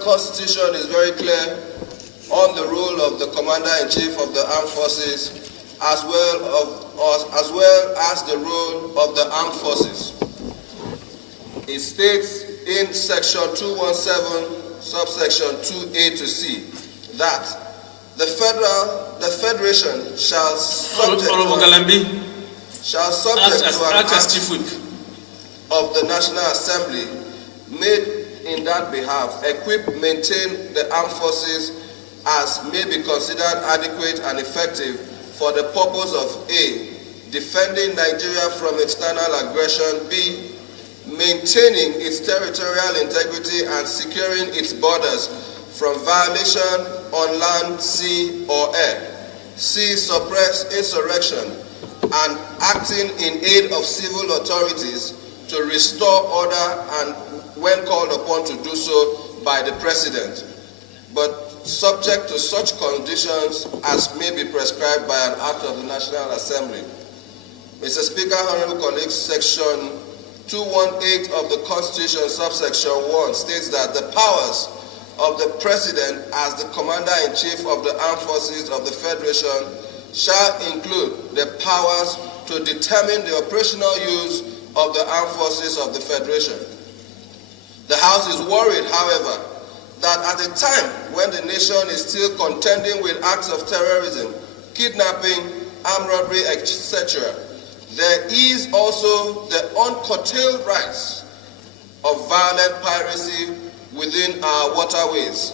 Constitution is very clear on the role of the Commander-in-Chief of the Armed Forces as well as the role of the Armed Forces. It states in Section 217, subsection 2A to C, that the Federation shall subject to an act of the National Assembly made in that behalf, equip, maintain the armed forces as may be considered adequate and effective for the purpose of A, defending Nigeria from external aggression, B, maintaining its territorial integrity and securing its borders from violation on land, sea, or air, C, suppress insurrection and acting in aid of civil authorities to restore order and when called upon to do so by the President, but subject to such conditions as may be prescribed by an act of the National Assembly. Mr. Speaker, honorable colleagues, Section 218 of the Constitution, subsection 1, states that the powers of the President as the Commander-in-Chief of the Armed Forces of the Federation shall include the powers to determine the operational use of the armed forces of the Federation. The House is worried, however, that at a time when the nation is still contending with acts of terrorism, kidnapping, armed robbery, etc., there is also the uncurtailed rise of violent piracy within our waterways,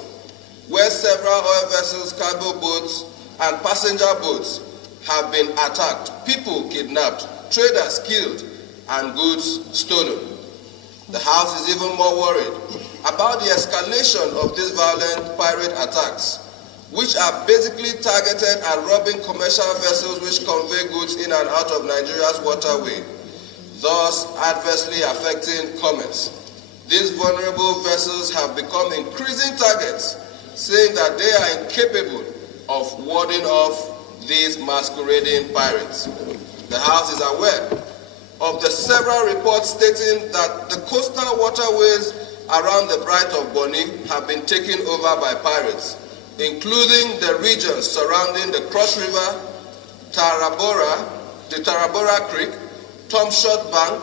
where several oil vessels, cargo boats, and passenger boats have been attacked, people kidnapped, traders killed, and goods stolen. The House is even more worried about the escalation of these violent pirate attacks, which are basically targeted at robbing commercial vessels which convey goods in and out of Nigeria's waterway, thus adversely affecting commerce. These vulnerable vessels have become increasing targets, saying that they are incapable of warding off these masquerading pirates. The House is aware of the several reports stating that the coastal waterways around the Bight of Bonny have been taken over by pirates, including the regions surrounding the Cross River, the Tarabora Creek, Tomshot Bank,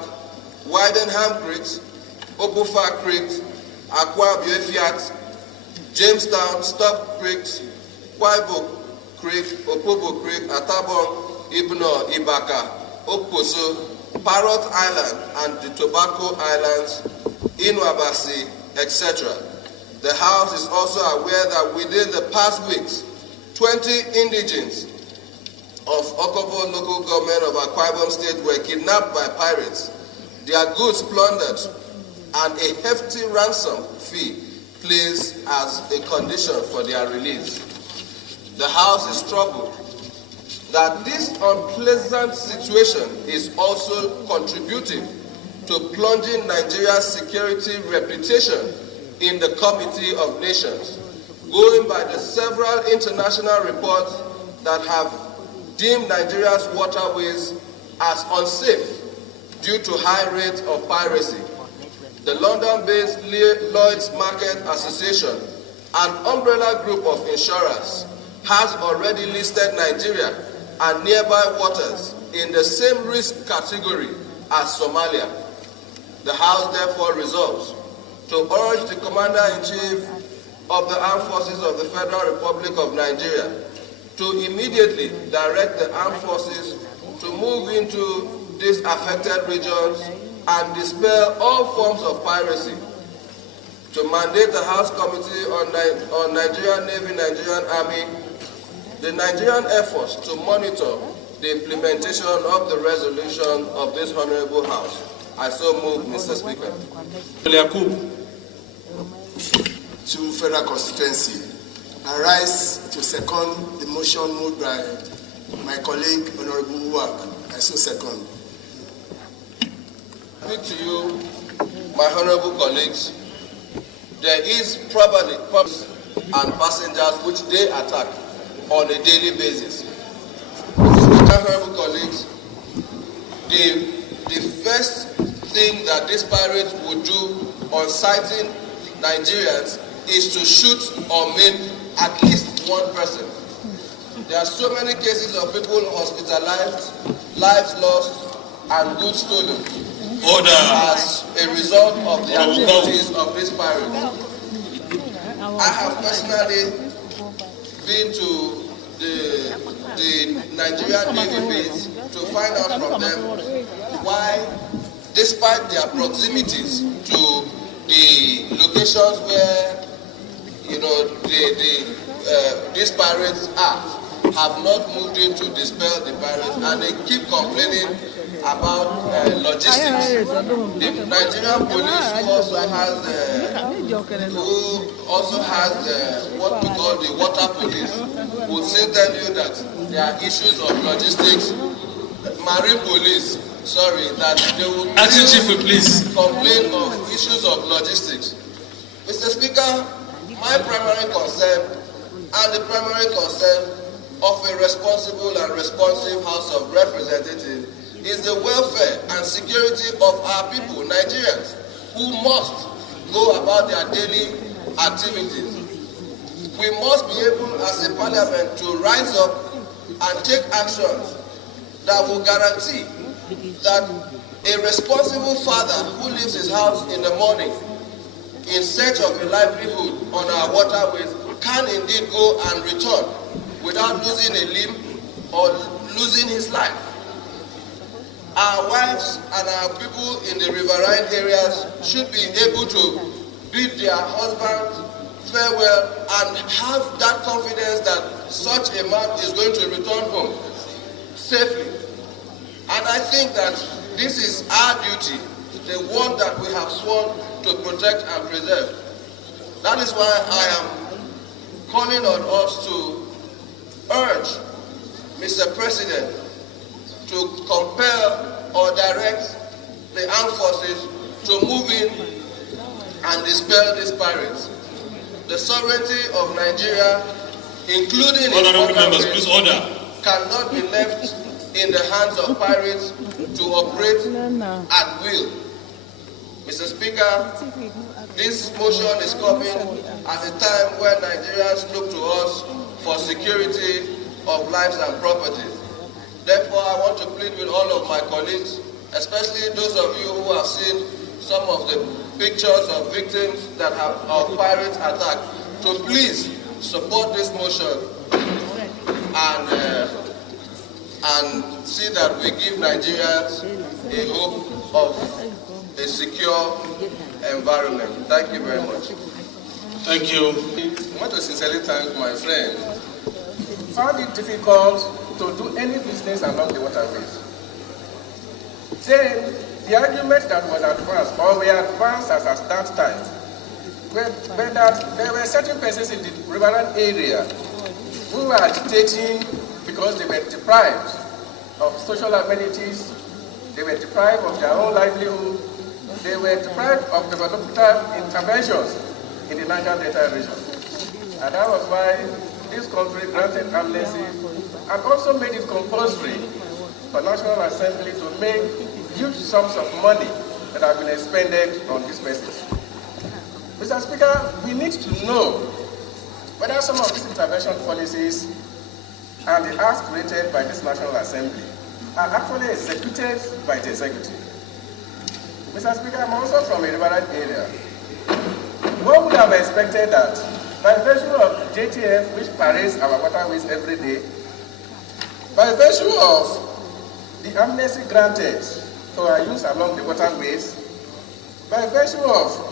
Widenham Creeks, Obufa Creeks, Akwa Biofiat, Jamestown, Stop Creeks, Kwaibo Creek, Opobo Creek, Atabon, Ibno, Ibaka, Oposo, Parrot Island, and the Tobacco Islands, Inuabasi, etc. The House is also aware that within the past weeks, 20 indigents of Okobo local government of Akwa Ibom State were kidnapped by pirates, their goods plundered, and a hefty ransom fee placed as a condition for their release. The House is troubled that this unpleasant situation is also contributing to plunging Nigeria's security reputation in the Committee of Nations, going by the several international reports that have deemed Nigeria's waterways as unsafe due to high rates of piracy. The London-based Lloyd's Market Association, an umbrella group of insurers, has already listed Nigeria and nearby waters in the same risk category as Somalia. The House therefore resolves to urge the Commander-in-Chief of the Armed Forces of the Federal Republic of Nigeria to immediately direct the armed forces to move into these affected regions and dispel all forms of piracy, to mandate the House Committee on Nigerian Navy, Nigerian Army, the Nigerian Air Force to monitor the implementation of the resolution of this Honorable House. I so move, Mr. Speaker. To Federal Constituency, I rise to second the motion moved by my colleague, Honorable Uwak. I so second. I speak to you, my honorable colleagues, there is probably and passengers which they attack on a daily basis. Honorable colleagues, the first thing that these pirates would do on sighting Nigerians is to shoot or maim at least one person. There are so many cases of people hospitalized, lives lost, and goods stolen as a result of the activities of these pirates. I have personally been to the Nigerian Navy base to find out from them why, despite their proximities to the locations where these pirates are, have not moved in to dispel the pirates, and they keep complaining about logistics. The Nigerian police who also has what we call the water police will say tell you that there are issues of logistics. Marine police, that they will complain of issues of logistics. Mr. Speaker, my primary concern and the primary concern of a responsible and responsive House of Representatives is the welfare and security of our people, Nigerians, who must go about their daily activities. We must be able as a parliament to rise up and take actions that will guarantee that a responsible father who leaves his house in the morning in search of a livelihood on our waterways can indeed go and return without losing a limb or losing his life. Our wives and our people in the riverine areas should be able to bid their husbands farewell and have that confidence that such a man is going to return home safely. And I think that this is our duty, the one that we have sworn to protect and preserve. That is why I am calling on us to urge Mr. President to compel or direct the armed forces to move in and dispel these pirates. The sovereignty of Nigeria, including its waterways, cannot be left in the hands of pirates to operate at will. Mr. Speaker, this motion is coming at a time when Nigerians look to us for security of lives and properties. Therefore, I want to plead with all of my colleagues, especially those of you who have seen some of the pictures of victims that have of pirate attack, to please support this motion and see that we give Nigerians a hope of a secure environment. Thank you very much. Thank you. I want to sincerely thank my friend. Found it difficult to do any business along the waterways. Then the argument that was advanced, or were advanced as at that time, were that there were certain persons in the riverine area who were agitating because they were deprived of social amenities, they were deprived of their own livelihood, they were deprived of developmental interventions in the Niger Delta region. And that was why this country granted amnesty and also made it compulsory for National Assembly to make huge sums of money that have been expended on this message. Mr. Speaker, we need to know whether some of these intervention policies and the acts created by this National Assembly are actually executed by the executive. Mr. Speaker, I'm also from a riverine area. One would have expected that by virtue of JTF, which parades our waterways every day, by virtue of the amnesty granted for our use along the waterways, by virtue of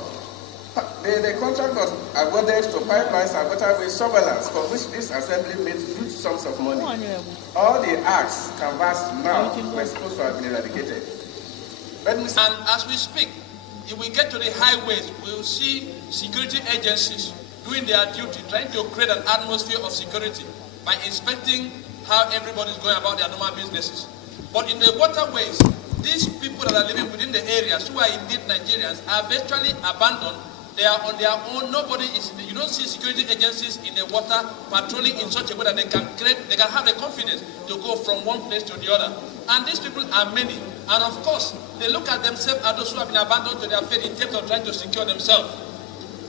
the contract was awarded to pipelines and waterway surveillance, for which this assembly made huge sums of money. All the acts canvassed now were supposed to have been eradicated. And as we speak, if we get to the highways, we will see security agencies doing their duty, trying to create an atmosphere of security by inspecting how everybody is going about their normal businesses. But in the waterways, these people that are living within the areas, who are indeed Nigerians, are virtually abandoned They are on their own. Nobody is. You don't see security agencies in the water patrolling in such a way that they can have the confidence to go from one place to the other. And these people are many. And of course, they look at themselves as those who have been abandoned to their fate in terms of trying to secure themselves.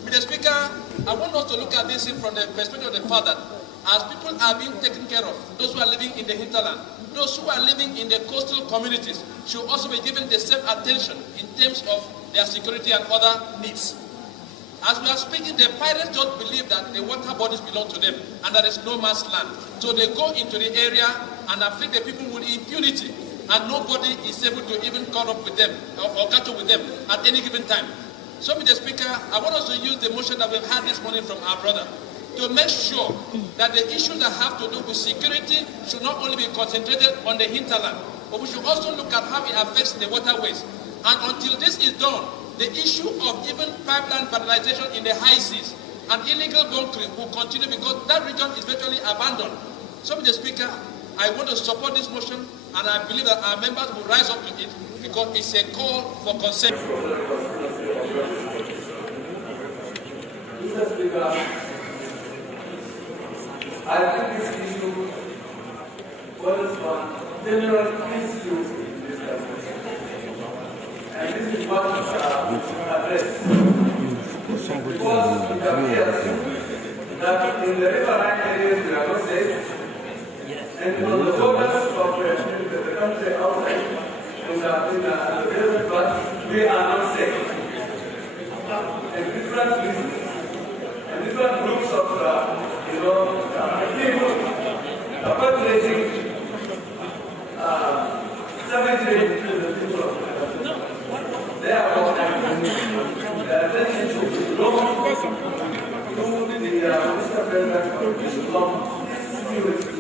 Mr. Speaker, I want us to look at this from the perspective of the fact that as people are being taken care of, those who are living in the hinterland, those who are living in the coastal communities should also be given the same attention in terms of their security and other needs. As we are speaking, the pirates don't believe that the water bodies belong to them and there is no man's land. So they go into the area and afflict the people with impunity, and nobody is able to even caught up with them or catch up with them at any given time. So, Mr. Speaker, I want us to use the motion that we've had this morning from our brother to make sure that the issues that have to do with security should not only be concentrated on the hinterland, but we should also look at how it affects the waterways. And until this is done, the issue of even pipeline fertilization in the high seas and illegal bunkering will continue because that region is virtually abandoned. So, Mr. Speaker, I want to support this motion, and I believe that our members will rise up to it because it's a call for consent. Mr. Speaker, I think this issue was one general issue in this country. And this is what we shall address. Because it appears that in the riverine areas we are not safe, and on the borders of the country outside, in the desert part, we are not safe. And different reasons, and different groups of people perpetrating savagery to the people of the country. Therefore, the attention should be drawn to the Mr. President of Islam security.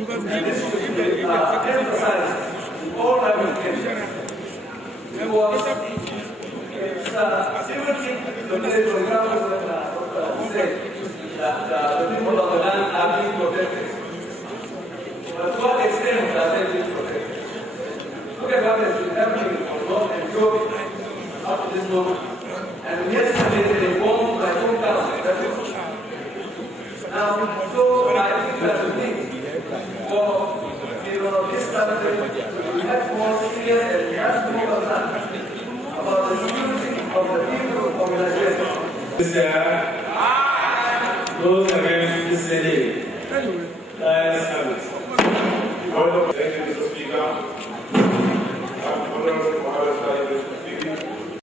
And this should be emphasized in all ramifications. Because it's everything the military government said that the people of the land are being protected. But to what extent are they being protected? Look at what has been happening on North and Europe up to this moment. And yesterday they bombed my hometown. Now, so I think that we need for this country to be much more serious and much more concerned about the security of the people of Nigeria. Those against this city. Let's have it. Thank you, Mr. Speaker.